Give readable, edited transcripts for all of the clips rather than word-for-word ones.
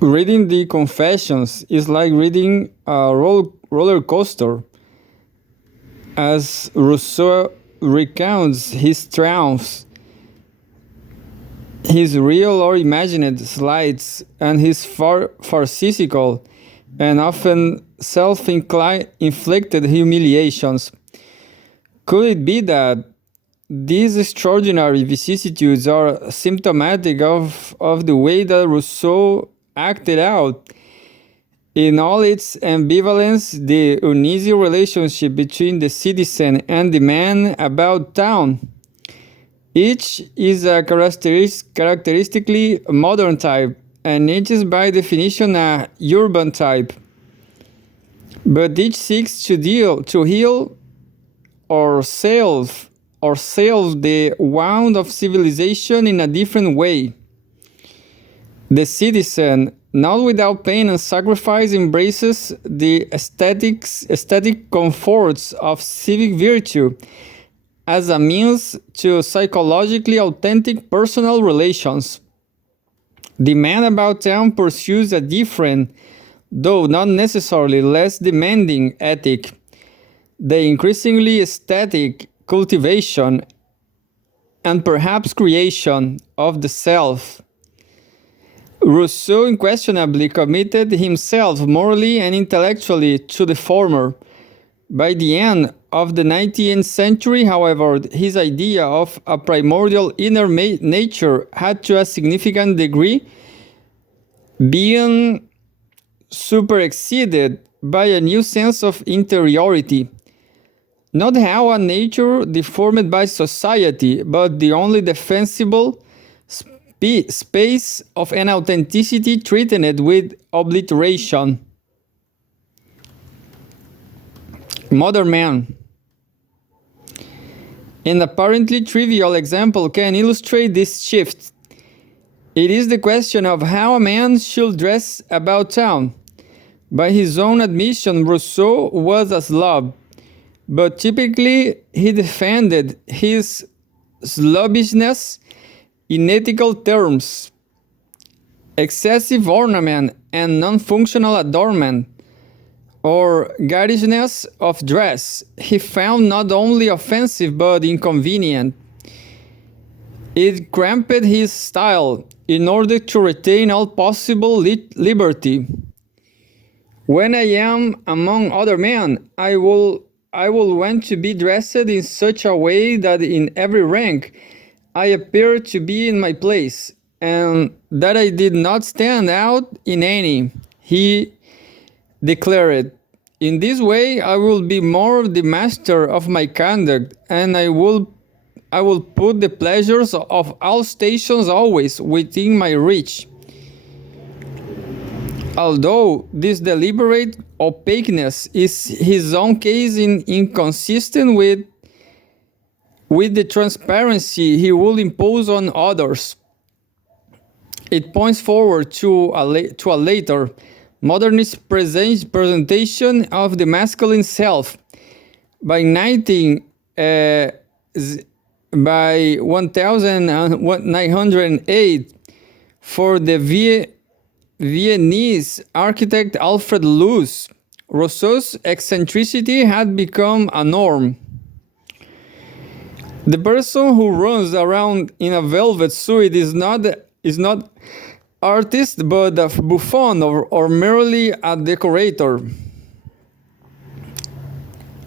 Reading the Confessions is like reading a roller coaster, as Rousseau recounts his triumphs, his real or imagined slights, and his farcical and often self-inflicted humiliations. Could it be that these extraordinary vicissitudes are symptomatic of the way that Rousseau acted out, in all its ambivalence, the uneasy relationship between the citizen and the man about town? Each is a characteristically modern type, and each is by definition a urban type. But each seeks to heal or salve the wound of civilization in a different way. The citizen, not without pain and sacrifice, embraces the aesthetic comforts of civic virtue as a means to psychologically authentic personal relations. The man about town pursues a different, though not necessarily less demanding ethic, the increasingly aesthetic cultivation and perhaps creation of the self. Rousseau unquestionably committed himself morally and intellectually to the former. By the end of the 19th century, however, his idea of a primordial inner nature had to a significant degree been superexceeded by a new sense of interiority. Not how a nature deformed by society, but the only defensible space of an authenticity threatened with obliteration. Modern man. An apparently trivial example can illustrate this shift. It is the question of how a man should dress about town. By his own admission, Rousseau was a slob, but typically he defended his slobbishness in ethical terms. Excessive ornament and non-functional adornment, or garishness of dress, he found not only offensive but inconvenient. It cramped his style in order to retain all possible liberty. When I am among other men, I will want to be dressed in such a way that in every rank I appear to be in my place, and that I did not stand out in any, he declared. In this way I will be more the master of my conduct, and I will put the pleasures of all stations always within my reach. Although this deliberate opaqueness is his own case inconsistent with the transparency he will impose on others, it points forward to a later modernist presentation of the masculine self. By 1908, for the Viennese architect Alfred Loos, Rousseau's eccentricity had become a norm. The person who runs around in a velvet suit is not artist but a buffoon or merely a decorator.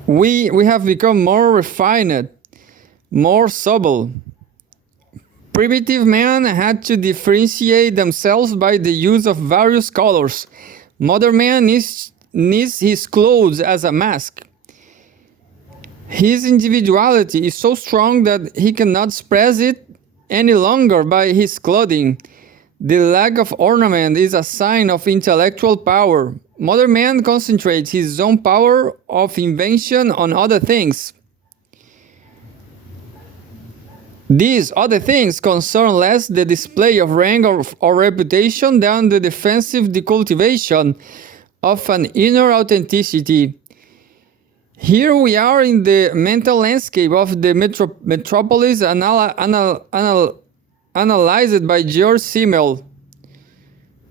We have become more refined, more subtle. Primitive men had to differentiate themselves by the use of various colors. Modern man needs his clothes as a mask. His individuality is so strong that he cannot express it any longer by his clothing. The lack of ornament is a sign of intellectual power. Modern man concentrates his own power of invention on other things. These other things concern less the display of rank or reputation than the defensive cultivation of an inner authenticity. Here we are in the mental landscape of the metropolis analyzed by George Simmel.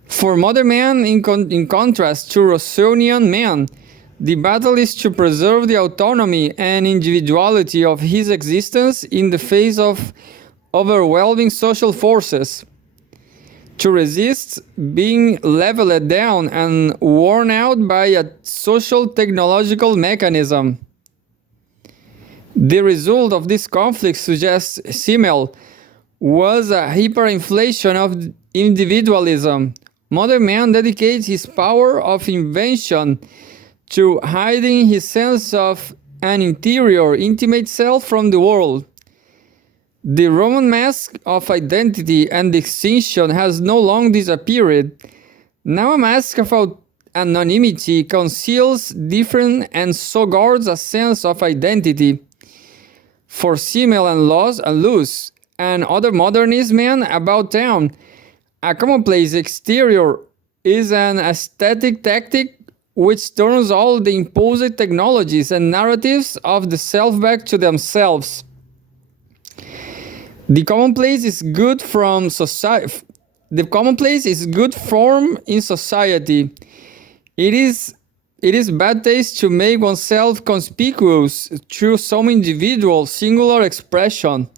For modern man, in contrast to Rousseauian man, the battle is to preserve the autonomy and individuality of his existence in the face of overwhelming social forces, to resist being leveled down and worn out by a social technological mechanism. The result of this conflict, suggests Simmel, was a hyperinflation of individualism. Modern man dedicates his power of invention to hiding his sense of an interior, intimate self from the world. The Roman mask of identity and distinction has no long disappeared. Now a mask of anonymity conceals different and so guards a sense of identity. For Simmel and Luz and other modernist men about town, a commonplace exterior is an aesthetic tactic which turns all the imposed technologies and narratives of the self back to themselves. The commonplace is good from society. The commonplace is good form in society. It is bad taste to make oneself conspicuous through some individual singular expression.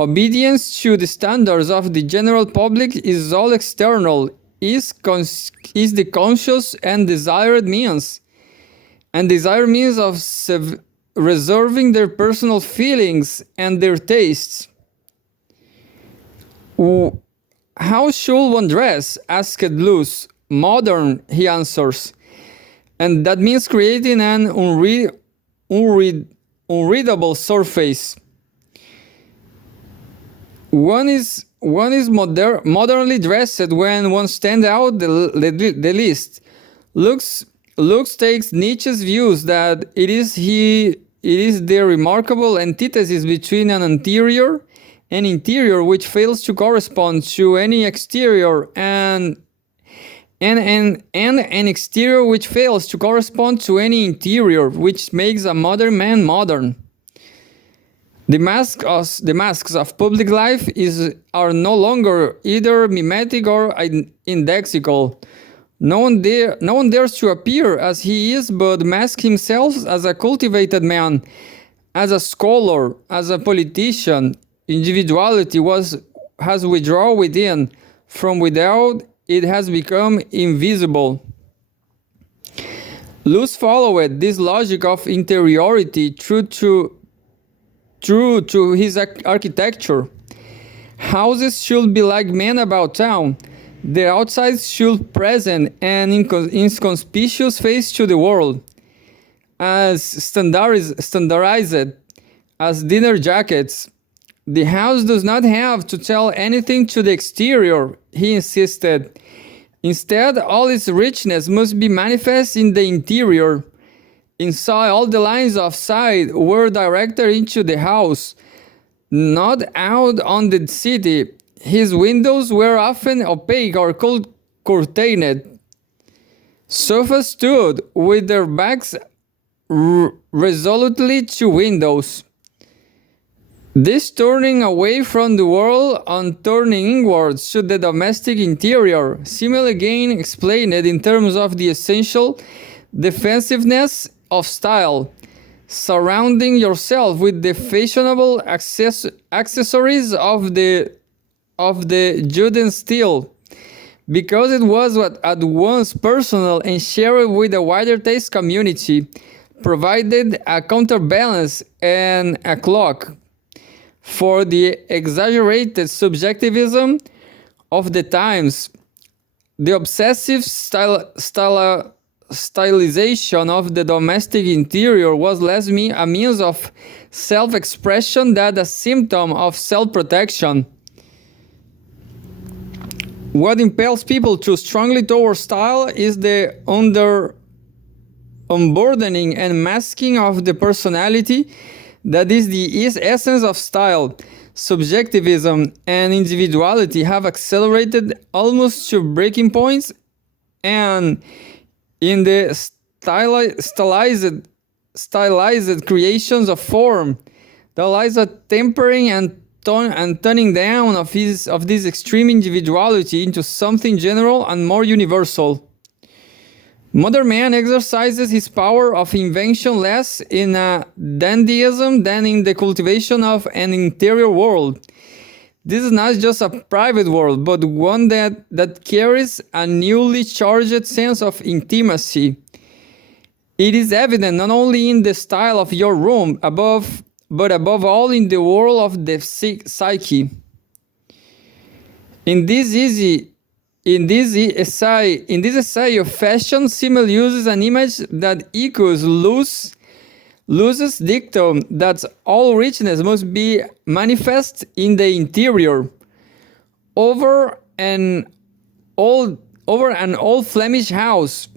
Obedience to the standards of the general public is all external, is the conscious and desired means of reserving their personal feelings and their tastes. How should one dress? Asked Luz. Modern, he answers. And that means creating an unreadable surface. One is modernly dressed when one stands out the least. Lux takes Nietzsche's views that it is the remarkable antithesis between an interior which fails to correspond to any exterior and an exterior which fails to correspond to any interior, which makes a modern man modern. The masks of public life are no longer either mimetic or indexical. No one dares to appear as he is, but mask himself as a cultivated man, as a scholar, as a politician. Individuality has withdrawn within. From without, it has become invisible. Luz followed this logic of interiority through to his architecture. Houses should be like men about town. The outside should present an inconspicuous face to the world, as standardized as dinner jackets. The house does not have to tell anything to the exterior, he insisted. Instead, all its richness must be manifest in the interior. Inside, all the lines of sight were directed into the house, not out on the city. His windows were often opaque or curtained. Sofas stood with their backs resolutely to windows. This turning away from the world and turning inwards to the domestic interior, Simmel again explained it in terms of the essential defensiveness of style, surrounding yourself with the fashionable accessories of the Judendstil, because it was at once personal and shared with a wider taste community, provided a counterbalance and a clock for the exaggerated subjectivism of the times. The obsessive stylization of the domestic interior was less a means of self-expression than a symptom of self-protection. What impels people to strongly toward style is the unburdening and masking of the personality that is the essence of style. Subjectivism and individuality have accelerated almost to breaking points, and in the stylized creations of form, there lies a tempering and turning down of this extreme individuality into something general and more universal. Modern man exercises his power of invention less in a dandyism than in the cultivation of an interior world. This is not just a private world, but one that carries a newly charged sense of intimacy. It is evident not only in the style of your room, but above all in the world of the psyche. In this essay of fashion, Simmel uses an image that echoes Luce's dictum that all richness must be manifest in the interior. Over an old Flemish house,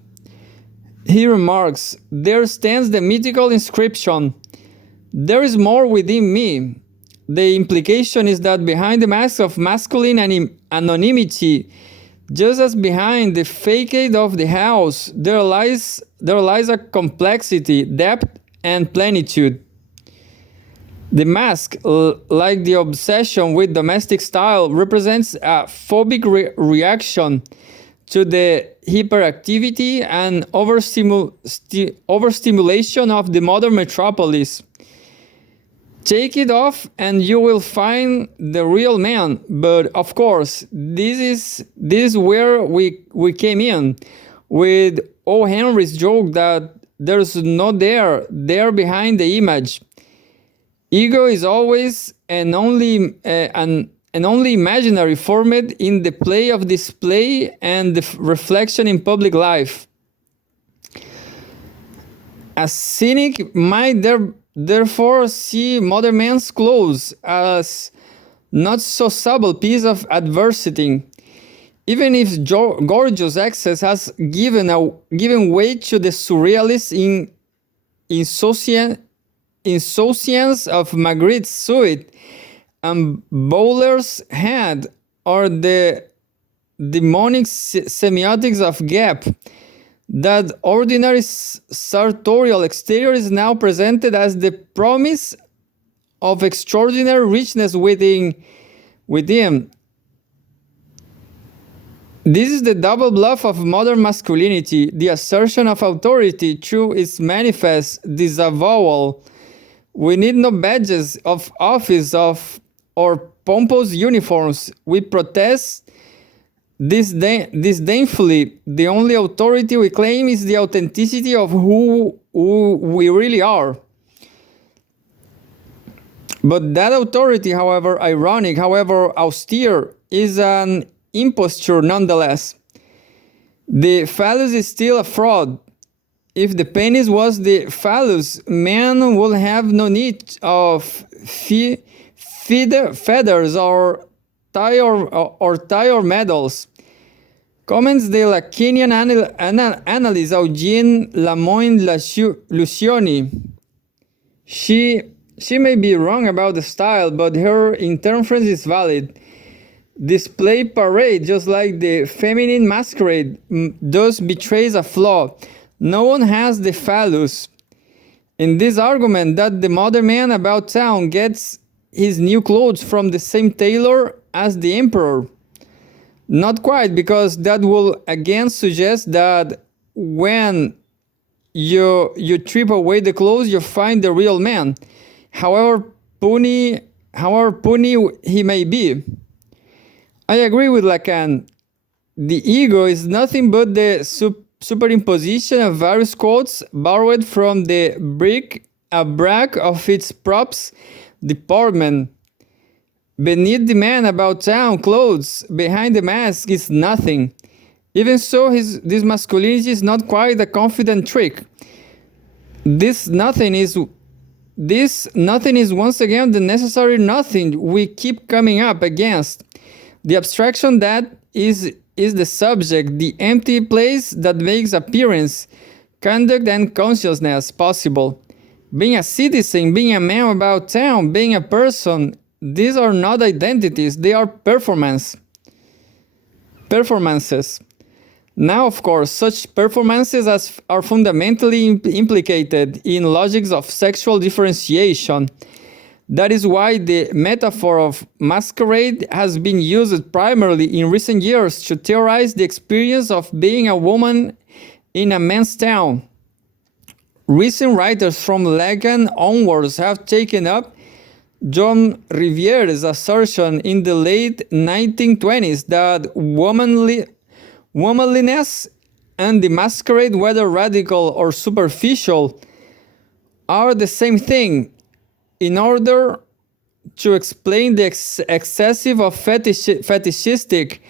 he remarks, there stands the mythical inscription, "There is more within me." The implication is that behind the mask of masculine anonymity, just as behind the facade of the house, there lies a complexity, depth, and plenitude. The mask, like the obsession with domestic style, represents a phobic reaction to the hyperactivity and overstimulation of the modern metropolis. Take it off and you will find the real man. But of course, this is where we came in with O. Henry's joke that there's no there behind the image. Ego is always and only imaginary, formed in the play of display and the reflection in public life. A cynic might therefore see modern man's clothes as not so subtle piece of adversity, even if gorgeous excess has given way to the surrealist insouciance of Magritte's suit and Bowler's head, or the demonic semiotics of Gap. That ordinary sartorial exterior is now presented as the promise of extraordinary richness within. This is the double bluff of modern masculinity, the assertion of authority through its manifest disavowal. We need no badges of office or pompous uniforms. We protest disdainfully. The only authority we claim is the authenticity of who we really are. But that authority, however ironic, however austere, is an imposture nonetheless. The phallus is still a fraud. If the penis was the phallus, man would have no need of feathers or tie or medals. Comments the Lacanian analyst Eugene Lamoine-Lucioni. She may be wrong about the style, but her interference is valid. Display parade, just like the feminine masquerade, thus betrays a flaw. No one has the phallus. In this argument that the modern man about town gets his new clothes from the same tailor as the emperor. Not quite, because that will again suggest that when you strip away the clothes, you find the real man, however puny he may be. I agree with Lacan. The ego is nothing but the superimposition of various quotes borrowed from the bric-a-brac of its props department. Beneath the man about town clothes, behind the mask, is nothing. Even so, this masculinity is not quite a confident trick. This nothing is once again the necessary nothing we keep coming up against. The abstraction that is the subject, the empty place that makes appearance, conduct, and consciousness possible. Being a citizen, being a man about town, being a person, these are not identities, they are performances. Now, of course, such performances are fundamentally implicated in logics of sexual differentiation. That is why the metaphor of masquerade has been used primarily in recent years to theorize the experience of being a woman in a man's town. Recent writers from Lacan onwards have taken up John Riviere's assertion in the late 1920s that womanliness and the masquerade, whether radical or superficial, are the same thing, in order to explain the excessive or fetishistic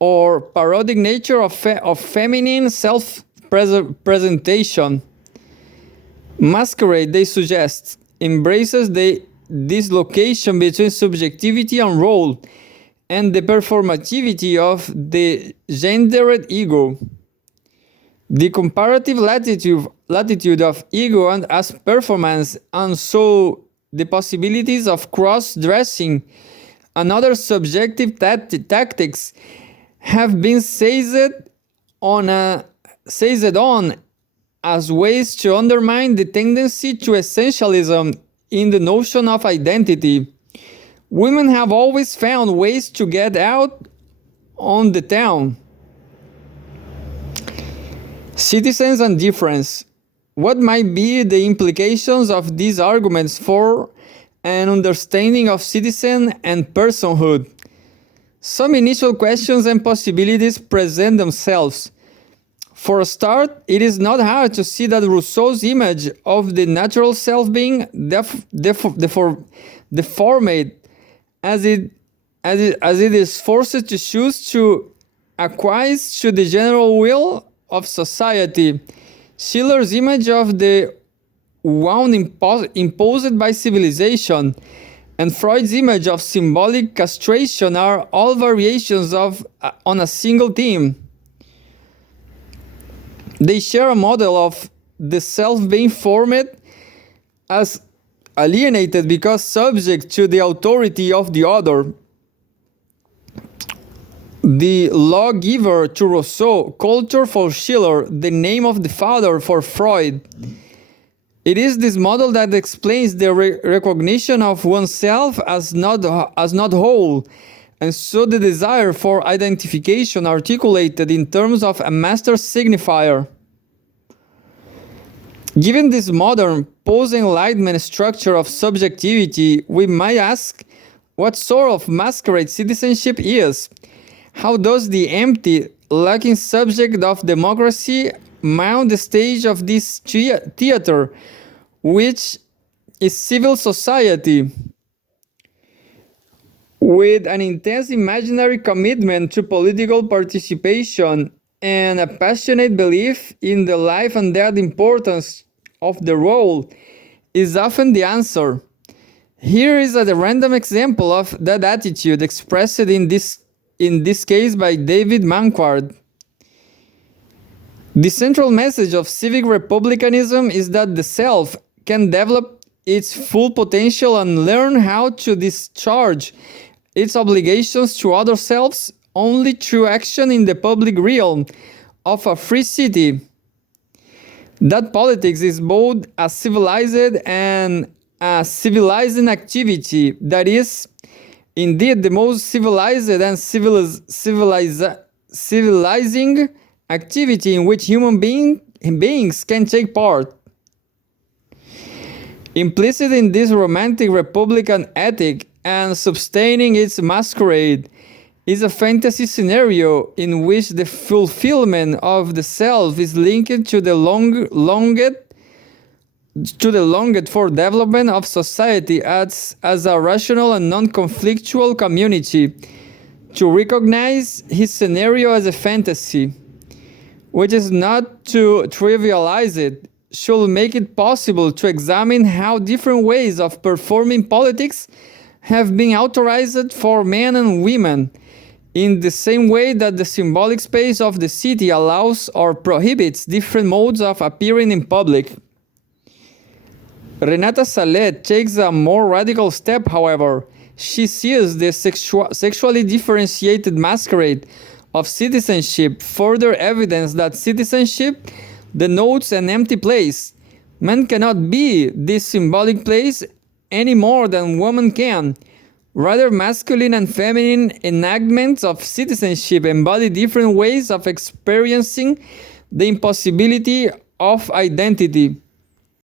or parodic nature of feminine self-presentation. Masquerade, they suggest, embraces the dislocation between subjectivity and role and the performativity of the gendered ego. The comparative latitude of ego and as performance, and so the possibilities of cross-dressing and other subjective tactics have been seized on as ways to undermine the tendency to essentialism in the notion of identity. Women have always found ways to get out on the town. Citizens and difference. What might be the implications of these arguments for an understanding of citizen and personhood? Some initial questions and possibilities present themselves. For a start, it is not hard to see that Rousseau's image of the natural self being deformed as it is forced to choose to acquiesce to the general will of society. Schiller's image of the wound imposed by civilization and Freud's image of symbolic castration are all variations on a single theme. They share a model of the self being formed as alienated because subject to the authority of the other. The lawgiver to Rousseau, culture for Schiller, the name of the father for Freud. It is this model that explains the recognition of oneself as not whole, and so the desire for identification articulated in terms of a master signifier. Given this modern post-Enlightenment structure of subjectivity, we might ask what sort of masquerade citizenship is. How does the empty, lacking subject of democracy mount the stage of this theater, which is civil society? With an intense imaginary commitment to political participation and a passionate belief in the life and death importance of the role, is often the answer. Here is a random example of that attitude expressed in this case by David Manquard. The central message of civic republicanism is that the self can develop its full potential and learn how to discharge its obligations to other selves only through action in the public realm of a free city. That politics is both a civilized and a civilizing activity, that is, indeed the most civilized and civilizing activity in which human beings can take part. Implicit in this romantic republican ethic and sustaining its masquerade is a fantasy scenario in which the fulfillment of the self is linked to the longed for development of society as a rational and non-conflictual community. To recognize his scenario as a fantasy, which is not to trivialize it, should make it possible to examine how different ways of performing politics have been authorized for men and women, in the same way that the symbolic space of the city allows or prohibits different modes of appearing in public. Renata Salet takes a more radical step, however. She sees the sexually differentiated masquerade of citizenship further evidence that citizenship denotes an empty place. Man cannot be this symbolic place any more than women can. Rather, masculine and feminine enactments of citizenship embody different ways of experiencing the impossibility of identity.